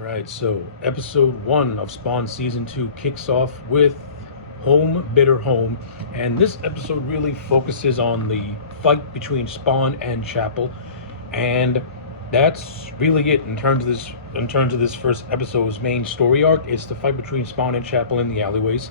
Alright, so episode 1 of Spawn Season 2 kicks off with Home Bitter Home, and this episode really focuses on the fight between Spawn and Chapel, and that's really it in terms of this first episode's main story arc. It's the fight between Spawn and Chapel in the alleyways,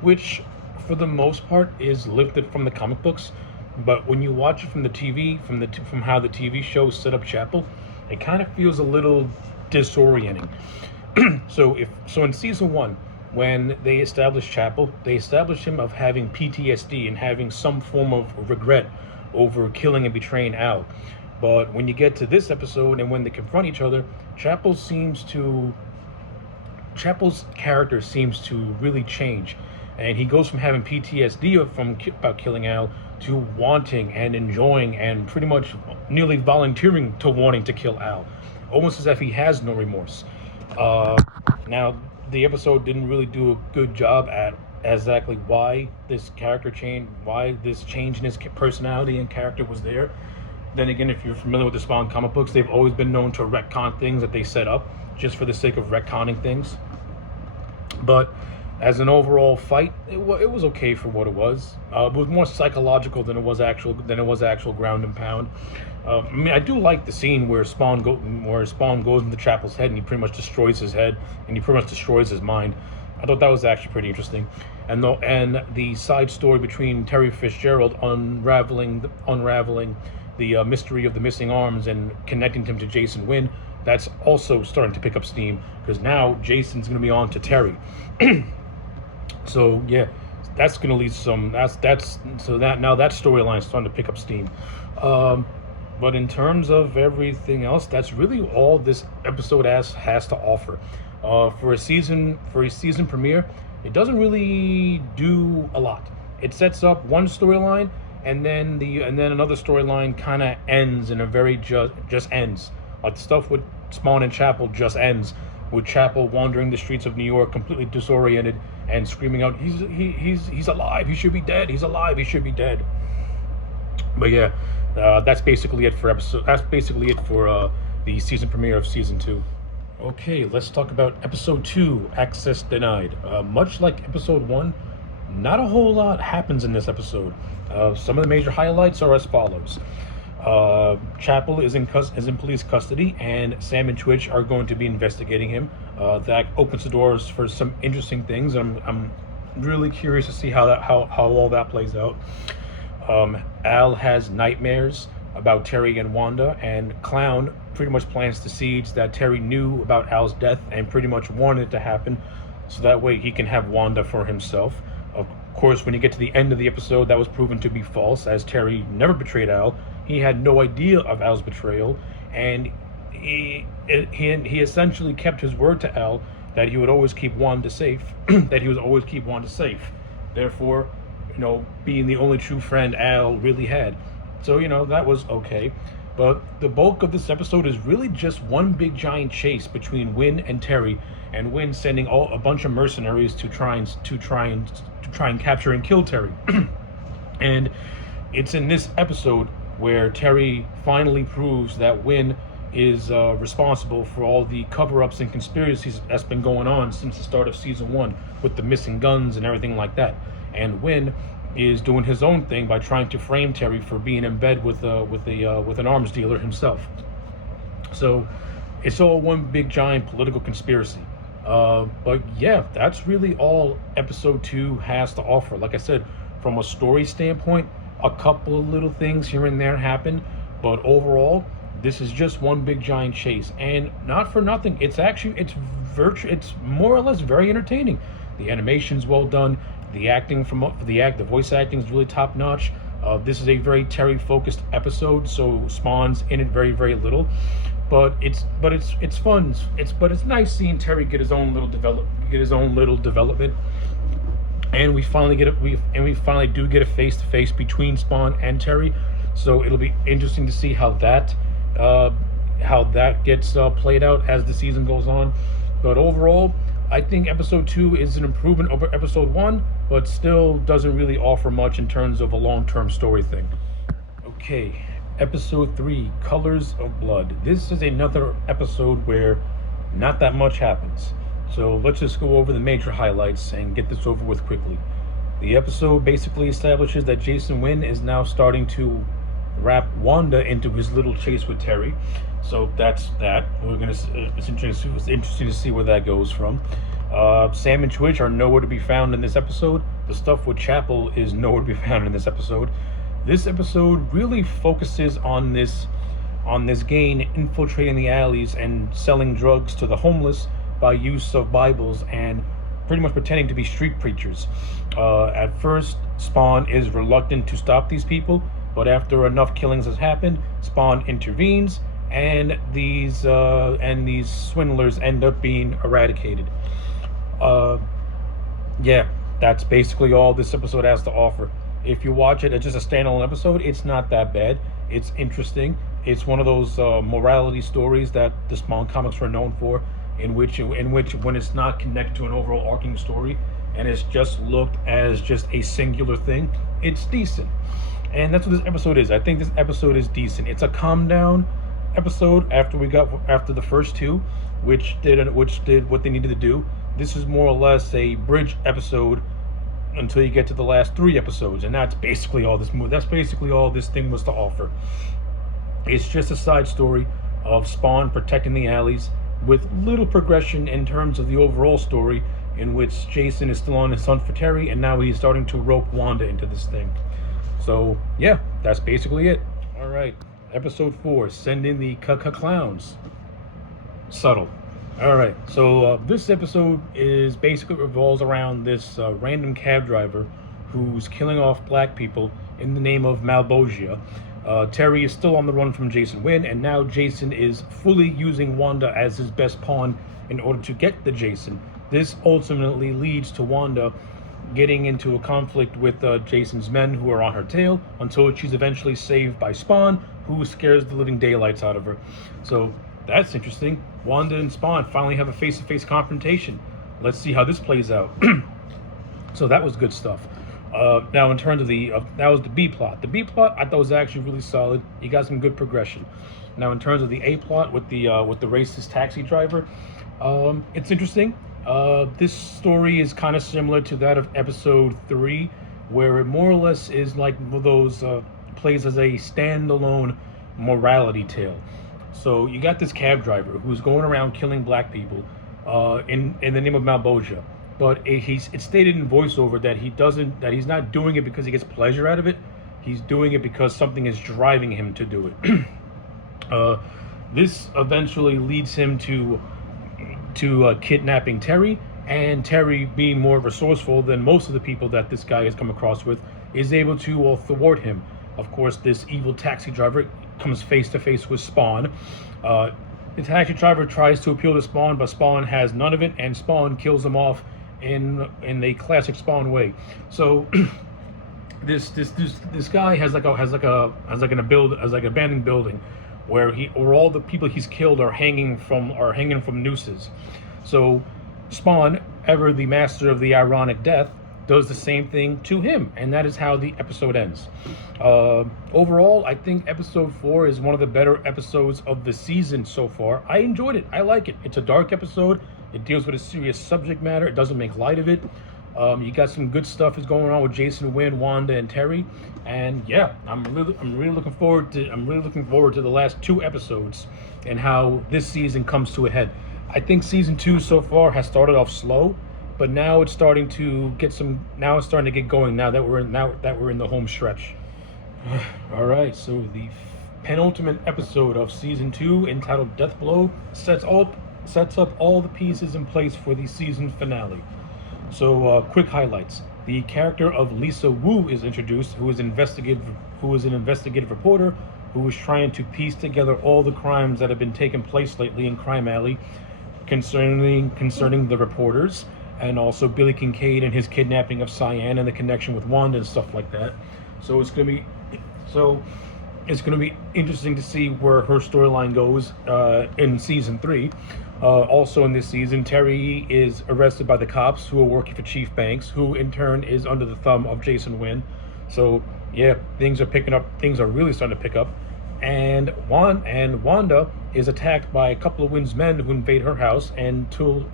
which for the most part is lifted from the comic books, but when you watch it from the TV, from how the TV show set up Chapel, it kind of feels a little disorienting. So in season 1, when they established Chapel, they established him of having PTSD and having some form of regret over killing and betraying Al. But when you get to this episode and when they confront each other, Chapel's character seems to really change, and he goes from having PTSD about killing Al to wanting and enjoying and pretty much nearly volunteering to wanting to kill Al, almost as if he has no remorse. Now, the episode didn't really do a good job at exactly why this change in his personality and character was there. Then again, if you're familiar with the Spawn comic books, they've always been known to retcon things that they set up just for the sake of retconning things. But as an overall fight, it was okay for what it was. It was more psychological than it was actual ground and pound. I do like the scene where Spawn goes into Chapel's head and he pretty much destroys his head and he pretty much destroys his mind. I thought that was actually pretty interesting. And the side story between Terry Fitzgerald unraveling the mystery of the missing arms and connecting him to Jason Wynn, that's also starting to pick up steam because now Jason's going to be on to Terry. So yeah, that's going to lead now that storyline is starting to pick up steam. But in terms of everything else, that's really all this episode has to offer. For a season premiere, it doesn't really do a lot. It sets up one storyline, and then another storyline kind of ends in a very just ends. Like stuff with Spawn and Chapel just ends with Chapel wandering the streets of New York, completely disoriented and screaming out, "He's alive! He should be dead! He's alive! He should be dead!" But yeah, that's basically it for the season premiere of season 2. Okay, let's talk about episode 2, Access Denied. Much like episode 1, not a whole lot happens in this episode. Some of the major highlights are as follows. Chapel is in police custody, and Sam and Twitch are going to be investigating him. That opens the doors for some interesting things. I'm really curious to see how all that plays out. Al has nightmares about Terry and Wanda, and Clown pretty much plants the seeds that Terry knew about Al's death and pretty much wanted it to happen, so that way he can have Wanda for himself. Of course, when you get to the end of the episode, that was proven to be false, as Terry never betrayed Al. He had no idea of Al's betrayal, and he essentially kept his word to Al that he would always keep Wanda safe. Therefore, being the only true friend Al really had. So, that was okay. But the bulk of this episode is really just one big giant chase between Wynn and Terry, and Wynn sending a bunch of mercenaries to try and capture and kill Terry. And it's in this episode where Terry finally proves that Wynn is responsible for all the cover-ups and conspiracies that's been going on since the start of season 1 with the missing guns and everything like that. And Wynn is doing his own thing by trying to frame Terry for being in bed with an arms dealer himself. So it's all one big giant political conspiracy. But yeah, that's really all episode 2 has to offer. Like I said, from a story standpoint, a couple of little things here and there happen, but overall, this is just one big giant chase. And not for nothing, it's more or less very entertaining. The animation's well done. The voice acting is really top notch. This is a very Terry focused episode, so Spawn's in it very, very little. But it's fun. It's nice seeing Terry get his own little development. And we finally do get a face-to-face between Spawn and Terry. So it'll be interesting to see how that gets played out as the season goes on. But overall, I think episode 2 is an improvement over episode 1, but still doesn't really offer much in terms of a long-term story thing. Okay, episode 3, Colors of Blood. This is another episode where not that much happens. So let's just go over the major highlights and get this over with quickly. The episode basically establishes that Jason Wynn is now starting to wrap Wanda into his little chase with Terry. So that's that. It's interesting to see where that goes from. Sam and Twitch are nowhere to be found in this episode. The stuff with Chapel is nowhere to be found in this episode. This episode really focuses on this gang infiltrating the alleys and selling drugs to the homeless by use of Bibles and pretty much pretending to be street preachers. At first, Spawn is reluctant to stop these people, but after enough killings has happened, Spawn intervenes, and these swindlers end up being eradicated. Yeah, that's basically all this episode has to offer. If you watch it as just a standalone episode, it's not that bad. It's interesting. It's one of those morality stories that the Spawn comics were known for, in which when it's not connected to an overall arcing story and it's just looked as just a singular thing, it's decent. And that's what this episode is. I think this episode is decent. It's a calm down episode after the first two, which did what they needed to do. This is more or less a bridge episode until you get to the last three episodes, and that's basically all this thing was to offer. It's just a side story of Spawn protecting the alleys with little progression in terms of the overall story, in which Jason is still on his hunt for Terry, and now he's starting to rope Wanda into this thing. So yeah, that's basically it. All right, episode 4, send in the clowns. Subtle. All right, so this episode is basically revolves around this random cab driver who's killing off black people in the name of Malbogia. Terry is still on the run from Jason Wynn, and now Jason is fully using Wanda as his best pawn in order to get the Jason. This ultimately leads to Wanda getting into a conflict with Jason's men who are on her tail, until she's eventually saved by Spawn, who scares the living daylights out of her. So that's interesting. Wanda and Spawn finally have a face-to-face confrontation. Let's see how this plays out. So that was good stuff. Now, in terms of that was the B plot. The B plot I thought was actually really solid. You got some good progression. Now, in terms of the A plot with the racist taxi driver, it's interesting. This story is kind of similar to that of episode 3, where it more or less is like one of those plays as a standalone morality tale. So you got this cab driver who's going around killing black people in the name of Malbogia. But it's stated in voiceover that he's not doing it because he gets pleasure out of it. He's doing it because something is driving him to do it. This eventually leads him to kidnapping Terry, and Terry, being more resourceful than most of the people that this guy has come across with, is able to thwart him. Of course, this evil taxi driver comes face to face with Spawn. The taxi driver tries to appeal to Spawn, but Spawn has none of it, and Spawn kills him off in the classic Spawn way. So this guy has an abandoned building where all the people he's killed are hanging from nooses. So Spawn, ever the master of the ironic death, does the same thing to him, and that is how the episode ends. Overall, I think episode 4 is one of the better episodes of the season so far. I enjoyed it. I like it. It's a dark episode. It deals with a serious subject matter. It doesn't make light of it. You got some good stuff is going on with Jason Wynn, Wanda, and Terry, and yeah, I'm really looking forward to the last 2 episodes and how this season comes to a head. I think season 2 so far has started off slow, but now it's starting to get going now that we're in the home stretch. All right, so the penultimate episode of season 2, entitled Death Blow, sets up all the pieces in place for the season finale. So quick highlights. The character of Lisa Wu is introduced, who is an investigative reporter who is trying to piece together all the crimes that have been taking place lately in Crime Alley concerning the reporters, and also Billy Kincaid and his kidnapping of Cyan and the connection with Wanda and stuff like that. So it's gonna be interesting to see where her storyline goes in season 3. Also in this season, Terry is arrested by the cops who are working for Chief Banks, who in turn is under the thumb of Jason Wynn. So yeah, things are really starting to pick up. And Wanda is attacked by a couple of Wynn's men who invade her house, and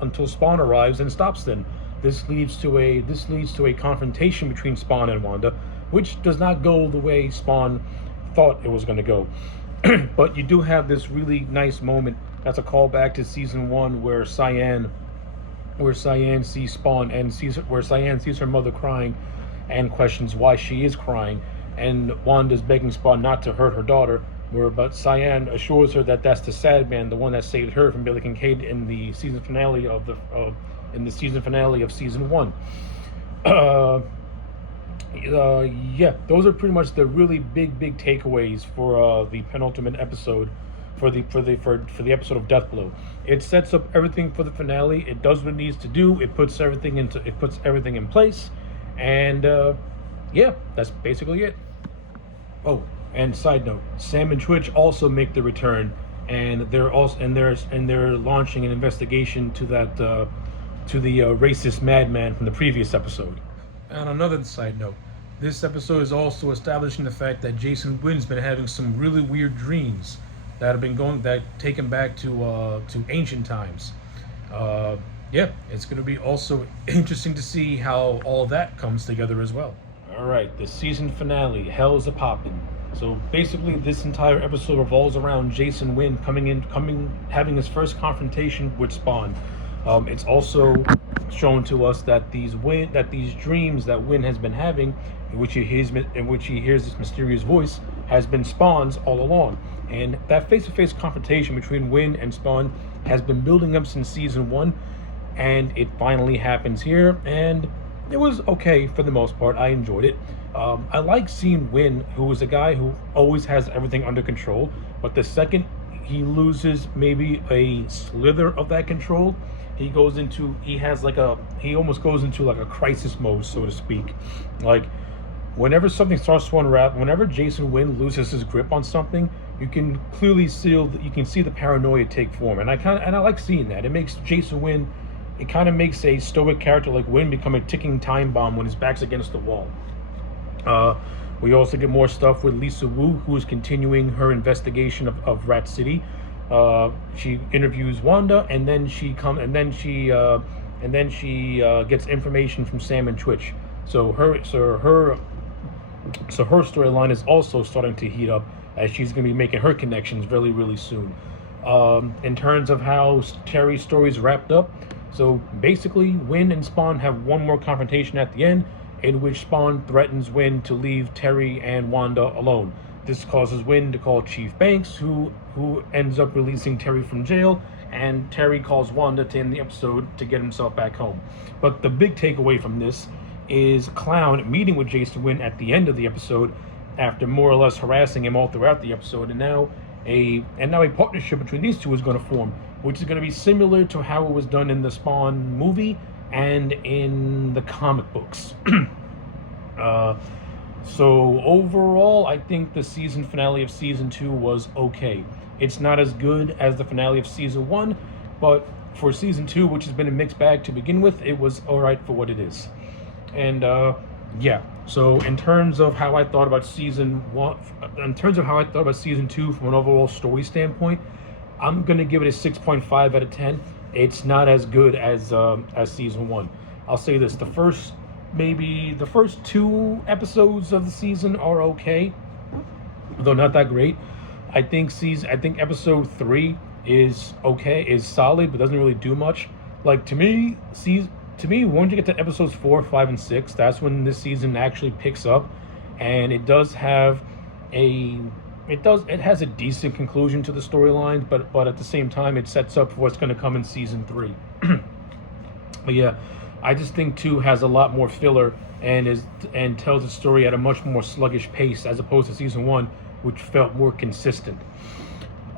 until Spawn arrives and stops them. This leads to a confrontation between Spawn and Wanda, which does not go the way Spawn thought it was going to go. But you do have this really nice moment that's a callback to season one, where Cyan sees Spawn and where Cyan sees her mother crying, and questions why she is crying, and Wanda's begging Spawn not to hurt her daughter. But Cyan assures her that that's the sad man, the one that saved her from Billy Kincaid in the season finale of season one. Yeah, those are pretty much the really big takeaways for the penultimate episode, for the episode of Deathblow. It sets up everything for the finale. It does what it needs to do. It puts everything in place, and yeah, that's basically it. Oh, and side note, Sam and Twitch also make the return, and they're launching an investigation to the racist madman from the previous episode. And another side note, this episode is also establishing the fact that Jason Wynn's been having some really weird dreams that take him back to ancient times. Yeah, it's going to be also interesting to see how all that comes together as well. All right, the season finale, Hell's a Poppin'. So basically, this entire episode revolves around Jason Wynn having his first confrontation with Spawn. It's also shown to us that these dreams that Wynn has been having, in which he hears this mysterious voice, has been Spawn's all along. And that face-to-face confrontation between Wynn and Spawn has been building up since season one, and it finally happens here, and it was okay for the most part. I enjoyed it. I like seeing Wynn, who is a guy who always has everything under control, but the second he loses maybe a slither of that control, he almost goes into like a crisis mode, so to speak. Like, whenever something starts to unravel, whenever Jason Wynn loses his grip on something, you can clearly see the paranoia take form, and I like seeing that. It makes Jason Wynn, it kind of makes a stoic character like Wynn become a ticking time bomb when his back's against the wall. We also get more stuff with Lisa Wu, who is continuing her investigation of Rat City. She interviews Wanda, and then she gets information from Sam and Twitch. So her storyline is also starting to heat up, as she's going to be making her connections really, really soon. In terms of how Terry's story is wrapped up, so basically, Wynn and Spawn have one more confrontation at the end, in which Spawn threatens Wynn to leave Terry and Wanda alone. This causes Wynn to call Chief Banks, who ends up releasing Terry from jail, and Terry calls Wanda to end the episode to get himself back home. But the big takeaway from this is Clown meeting with Jason Wynn at the end of the episode, after more or less harassing him all throughout the episode, and now a partnership between these two is going to form, which is going to be similar to how it was done in the Spawn movie and in the comic books. So overall, I think the season finale of season 2 was okay. It's not as good as the finale of season 1, but for season 2, which has been a mixed bag to begin with, it was alright for what it is. And yeah, so in terms of how I thought about season 2 from an overall story standpoint, I'm gonna give it a 6.5 out of 10. It's not as good as season 1. I'll say this: the first 2 episodes of the season are okay, though not that great. I think episode 3 is solid, but doesn't really do much. Like, to me, once you get to episodes 4, 5, and 6, that's when this season actually picks up, and it has a decent conclusion to the storyline, but at the same time, it sets up for what's going to come in season 3. But yeah, I just think 2 has a lot more filler and tells the story at a much more sluggish pace, as opposed to season 1, which felt more consistent.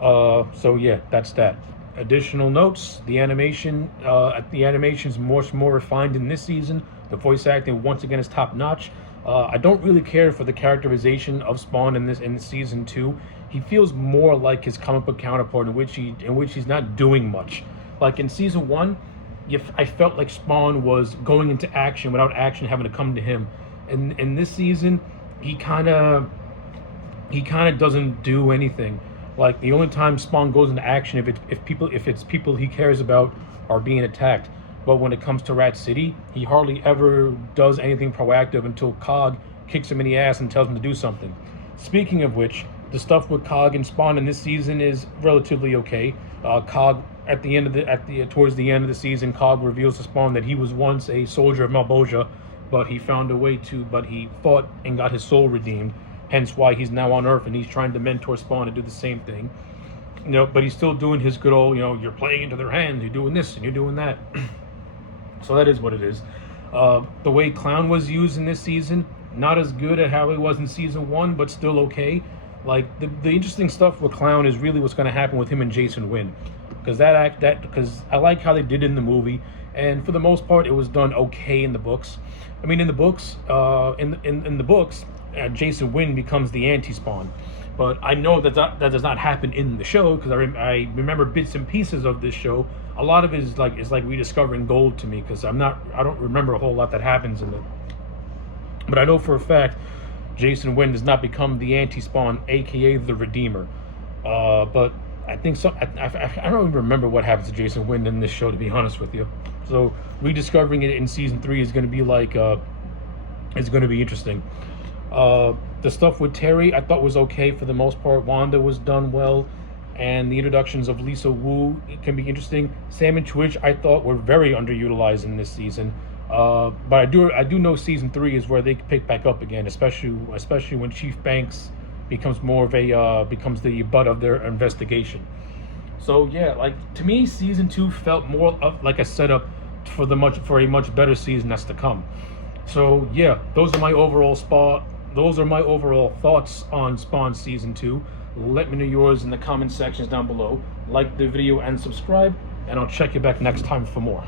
So yeah, that's that. Additional notes: the animation is much more refined in this season. The voice acting once again is top notch. I don't really care for the characterization of Spawn in season 2. He feels more like his comic book counterpart, in which he's not doing much. Like in season 1, I felt like Spawn was going into action without action having to come to him. And in this season, he kind of doesn't do anything. Like the only time Spawn goes into action if it's people he cares about are being attacked. But when it comes to Rat City, he hardly ever does anything proactive until Cog kicks him in the ass and tells him to do something. Speaking of which, the stuff with Cog and Spawn in this season is relatively okay. Cog at the end of towards the end of the season, Cog reveals to Spawn that he was once a soldier of Malboja, but he fought and got his soul redeemed. Hence why he's now on Earth and he's trying to mentor Spawn to do the same thing. But he's still doing his good old, you're playing into their hands, you're doing this and you're doing that. So that is what it is. The way Clown was used in this season, not as good at how he was in season 1, but still okay. Like the interesting stuff with Clown is really what's going to happen with him and Jason Wynn, because because I like how they did it in the movie, and for the most part it was done okay in the books. I mean, in the books, Jason Wynn becomes the anti-Spawn, but I know that does not happen in the show, because I remember bits and pieces of this show. A lot of it is like rediscovering gold to me, because I don't remember a whole lot that happens in it. But I know for a fact Jason Wynn does not become the anti-Spawn, aka the Redeemer. But I think so. I don't even remember what happens to Jason Wynn in this show, to be honest with you. So rediscovering it in season 3 is going to be it's going to be interesting. The stuff with Terry I thought was okay for the most part. Wanda was done well, and the introductions of Lisa Wu can be interesting. Sam and Twitch I thought were very underutilized in this season. But I do know season 3 is where they pick back up again, especially when Chief Banks becomes becomes the butt of their investigation. So yeah, like to me, season 2 felt more like a setup for a much better season that's to come. So yeah, those are my overall thoughts on Spawn season 2. Let me know yours in the comment sections down below. Like the video and subscribe, and I'll check you back next time for more.